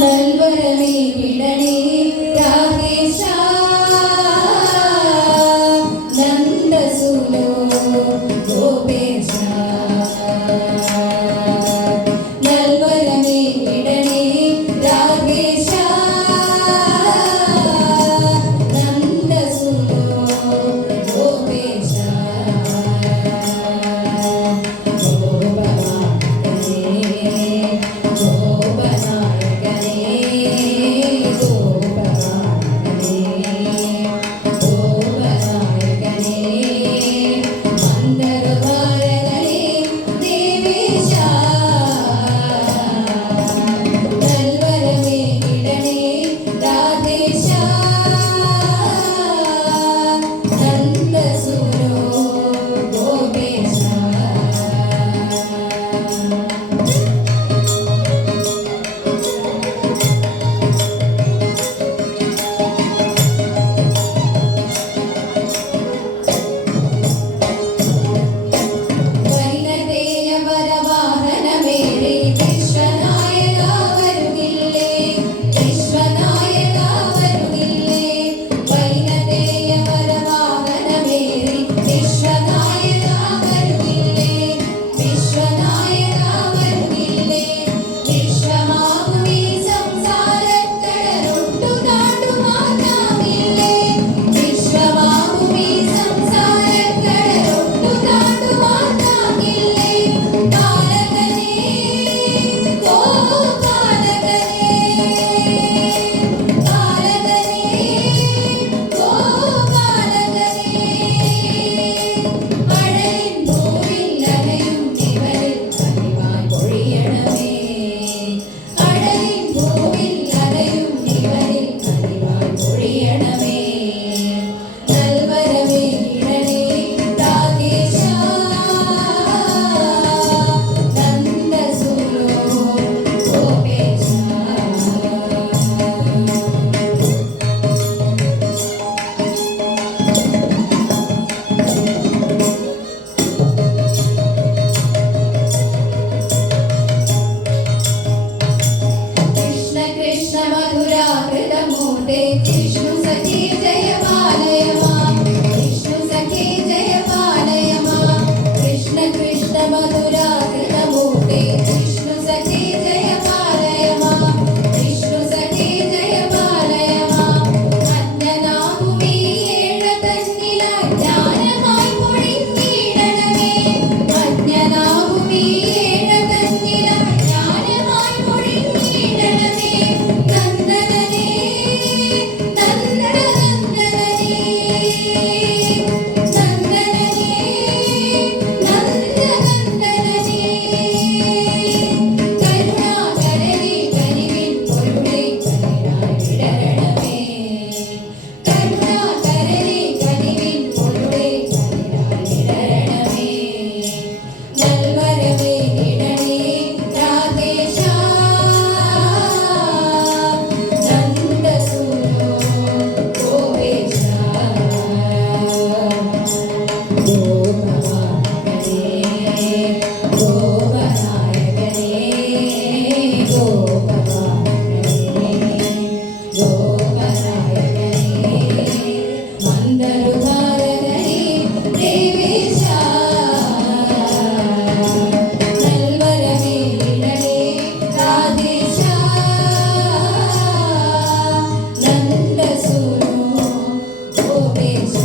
നൽവരമേ വിടണേ രാധേശ നന്ദസുലോ ഗോപേശ നൽവരമേ വിടണേ രാധേശ നന്ദസുലോ ഗോപേശ विष्णु सखी जय पालय मां विष्णु सखी जय पालय मां कृष्ण कृष्ण मधुरा कृतमूर्ते विष्णु सखी जय पालय मां विष्णु सखी जय पालय मां अज्ञनाभूमि ഏഴതന്നില ജ്ഞാനമായി പൊഴിഞ്ഞിടണമേ അജ്ഞനാഭൂമി ഏഴതന്നില ജ്ഞാനമായി പൊഴിഞ്ഞിടണമേ നന്ദനനേ Nanda Suru Gopesh